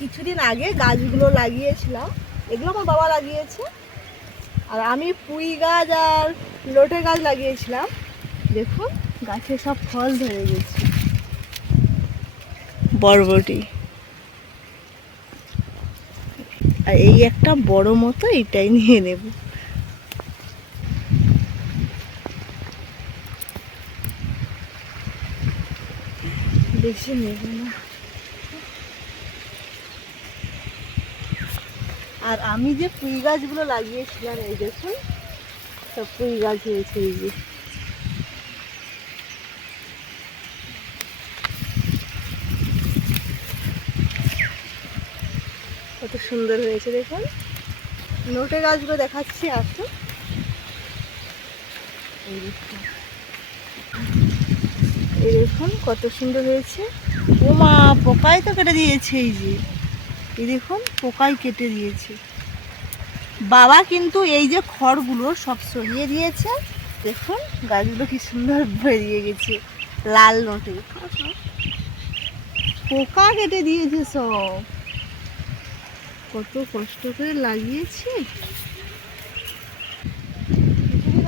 কিছুদিন আগে গাছগুলো লাগিয়েছিলাম। এগুলো আমার বাবা লাগিয়েছে। আর আমি পুঁই গাছ আর লোটে গাছ লাগিয়েছিলাম। দেখুন, গাছে সব ফল ধরে গেছে। বরবটি। আর এই একটা বড় মতো এটাই নিয়ে নেব। বেশি নেব না। আর আমি যে পুঁই গাছগুলো লাগিয়েছিলাম, এই দেখুন, সব পুঁই গাছ হয়েছে এই যে। কত সুন্দর হয়েছে, দেখুন। নোটে গাছগুলো দেখাচ্ছি, আসুন। এই দেখুন, কত সুন্দর হয়েছে। ওমা, পোকাই তো কেটে দিয়েছে, এই যে। এই দেখুন পোকাই কেটে দিয়েছে। বাবা কিন্তু এই যে খড়গুলো সব সরিয়ে দিয়েছে, দেখুন গাছগুলো কি সুন্দর বেরিয়ে গেছে, লাল নোটে। পোকা কেটে দিয়েছে সব। কত কষ্ট করে লাগিয়েছি।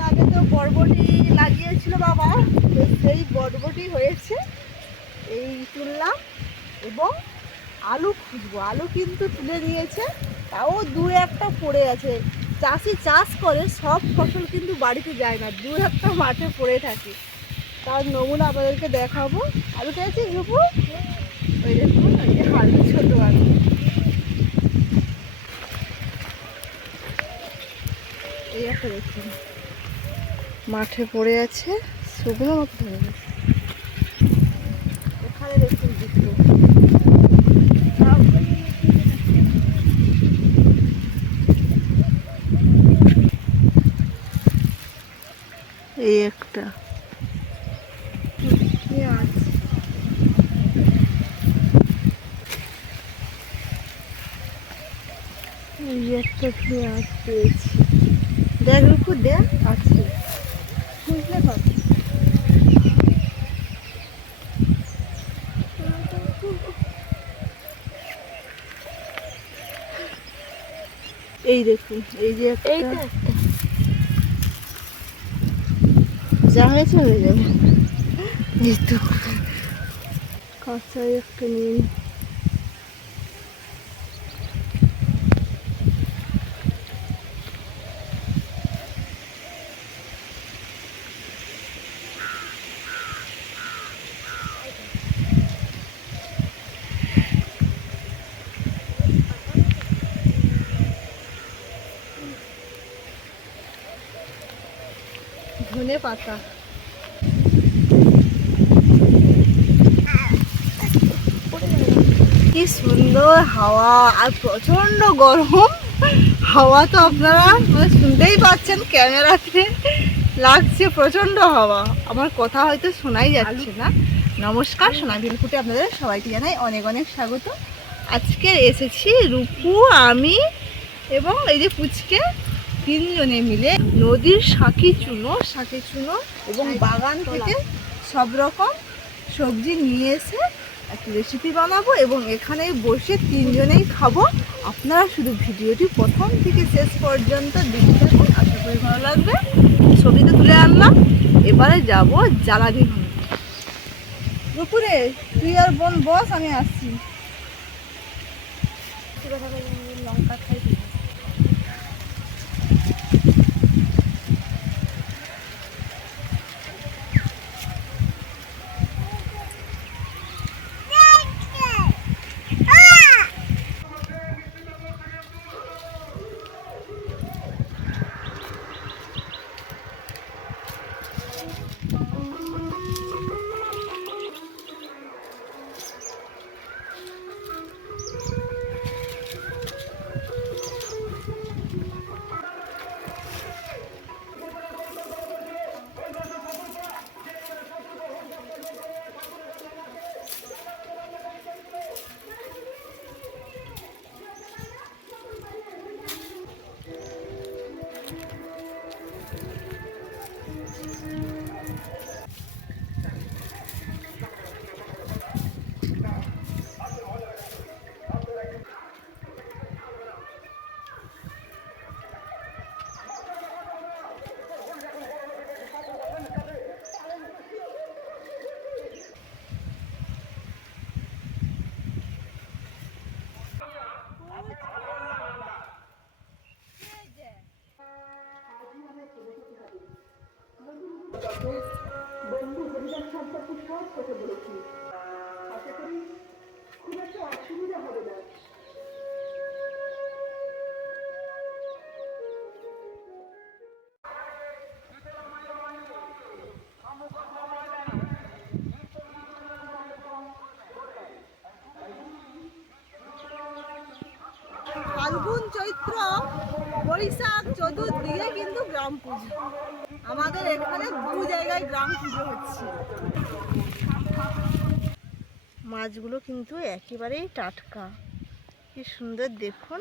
আগে তো বরবটি লাগিয়েছিল বাবা সেই বরবটি হয়েছে, এই তুললাম এবং আলু খুঁজবো। আলু কিন্তু তুলে নিয়েছে তাও দু একটা পড়ে আছে। চাষি চাষ করে সব ফসল কিন্তু বাড়িতে যায় না, দু একটা মাঠে পড়ে থাকে। তার নমুনা আপনাদেরকে দেখাবো। আলু পেয়েছি ঝুপু ওই দেখুন ওই যে আলু ছোটো আলু। এই একটা দেখুন। মাঠে পড়ে আছে, শুকনো মতো হয়ে গেছে এখানে দেখুন দুটো এই একটা পেঁয়াজ পেয়েছি দেখ দেখ আছে বুঝলে পাবি এই দেখুন এই যে একটা যা হয়েছে হয়ে যাবে। এই তো। কাঁচা একটা নিয়ে নিই। ধনে পাতা। কি সুন্দর হাওয়া, আর প্রচণ্ড গরম। হাওয়া তো আপনারা মানে শুনতেই পাচ্ছেন, ক্যামেরাতে লাগছে প্রচণ্ড হাওয়া। আমার কথা হয়তো শোনাই যাচ্ছে না। নমস্কার সোনা বিলকুটে আপনাদের সবাইকে জানাই অনেক অনেক স্বাগত। আজকে এসেছি রূপু, আমি এবং এই যে পুচকে তিনজনে মিলে নদীর শাঁকি চুনো শাঁকি চুনো এবং বাগান থেকে সব রকম সবজি নিয়ে এসে একটা রেসিপি বানাবো এবং এখানে বসে তিনজনেই খাব। আপনারা শুধু ভিডিওটি প্রথম থেকে শেষ পর্যন্ত দেখতে থাকুন আশা করি ভালো লাগবে। ছবিতে তুলে আনলাম এবারে যাব জ্বালানি দুপুরে তুই আর বোন বস আমি আসছি। লঙ্কা বৈশাখ চতুর্দিকে কিন্তু গ্রাম পুজো। আমাদের এখানে দু জায়গায় গ্রাম পুজো হচ্ছে। মাছগুলো কিন্তু একেবারেই টাটকা। কি সুন্দর দেখুন।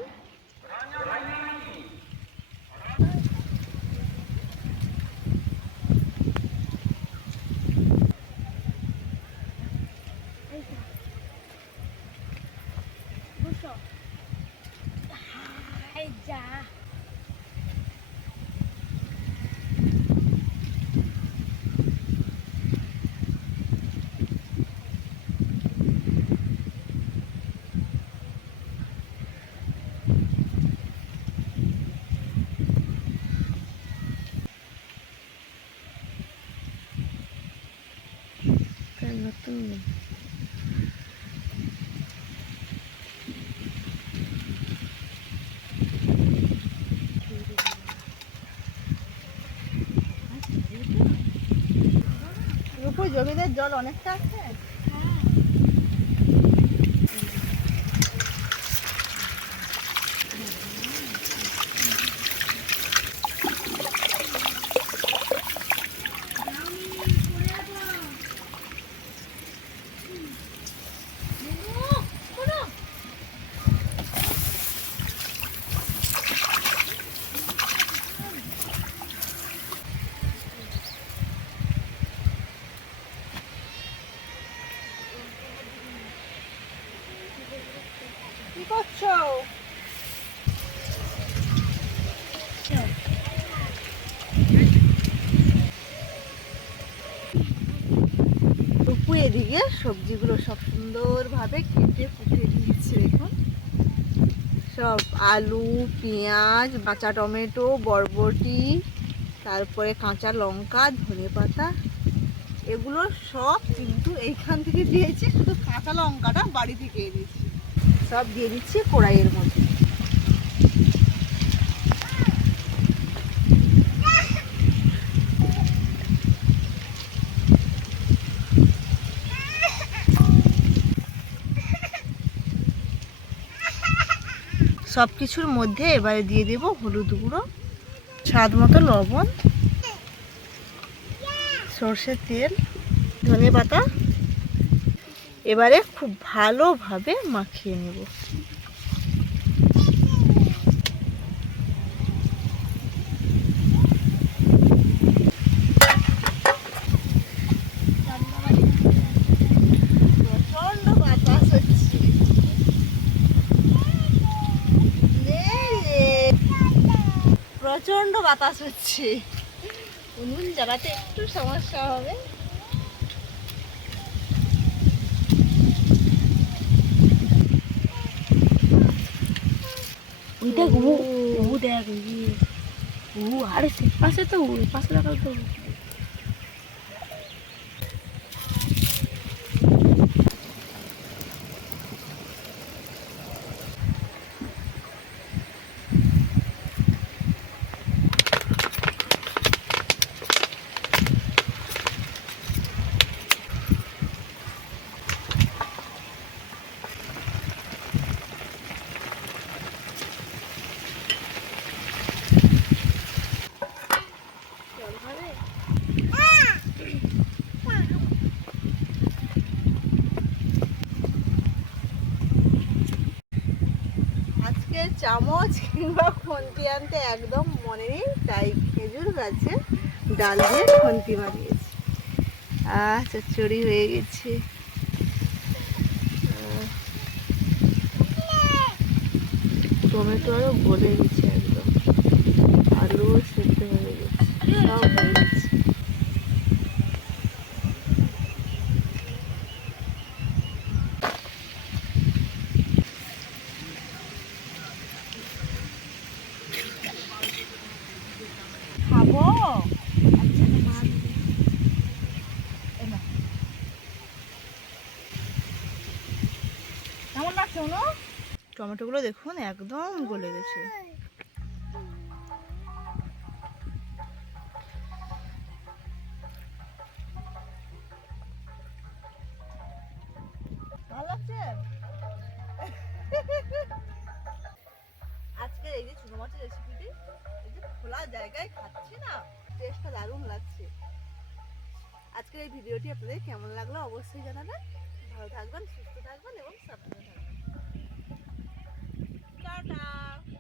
জমিদের জল অনেকটা আছে কি করছ রূপু এদিকে সবজিগুলো সব সুন্দরভাবে কেটে কুটে দিচ্ছে দেখুন। সব আলু, পেঁয়াজ কাঁচা টমেটো, বরবটি, তারপরে কাঁচা লঙ্কা, ধনে পাতা, এগুলো সব কিন্তু এইখান থেকে দিয়েছি, শুধু কাঁচা লঙ্কাটা বাড়ি থেকে দিয়েছি সব দিয়ে দিচ্ছি কড়াইয়ের মধ্যে। সব কিছুর মধ্যে এবারে দিয়ে দেব হলুদ গুঁড়ো, স্বাদ মতো লবণ, সর্ষের তেল, ধনে পাতা। এবারে খুব ভালোভাবে মাখিয়ে নেব প্রচণ্ড বাতাস হচ্ছে প্রচণ্ড বাতাস হচ্ছে। উনুন জ্বালাতে একটু সমস্যা হবে। দেখ ও দেখ ও আরে সে পাশে তো, ওই পাশে লাগাল তো আজকে চামচ কিংবা খুন্তি আনতে একদম মনে নেই, তাই খেজুর গাছে ডাল দিয়ে খুন্তি মারিয়েছি আচ্ছা চচ্চড়ি হয়ে গেছে। টমেটো আরও গলে গেছে একদম। আলুও সেদ্ধ হয়ে গেছে। সব হয়ে গেছে খাব আচ্ছা, মা দিবে। এই নাও। টমেটোগুলো দেখুন, একদম গলে গেছে। ভালো লাগছে? আজকে এই যে রেসিপিটি এই যে জায়গায় খাচ্ছি না টেস্টটা দারুণ লাগছে। আজকের এই ভিডিওটি আপনাদের কেমন লাগল অবশ্যই জানাবেন। ভালো থাকবেন, সুস্থ থাকবেন এবং সাবধানে টাটা